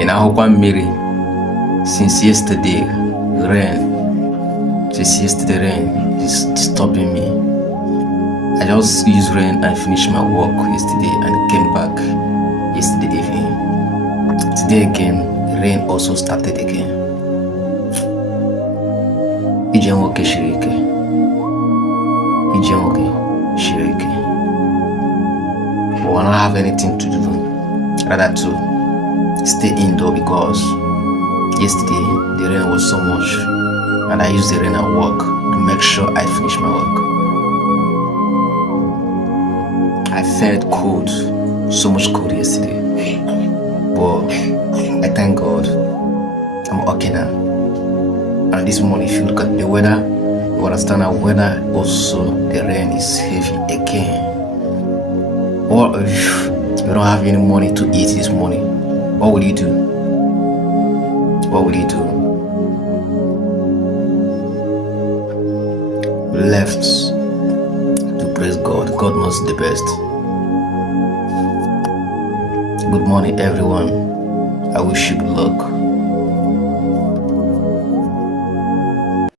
In Ahokwa Miri, since yesterday, rain is disturbing me. I just used rain and finished my work yesterday and came back yesterday evening. Today again, rain also started again. Ije nwoke shiri ike. But I don't have anything to do, rather to stay indoor because yesterday the rain was so much and I used the rain at work to make sure I finish my work. I felt cold, so much cold yesterday, but I thank God I'm okay now. And this morning, if you look at the weather, you understand our weather also, the rain is heavy again. Or if you don't have any money to eat this morning, what will you do? Left to praise God. God knows the best. Good morning, everyone. I wish you good luck.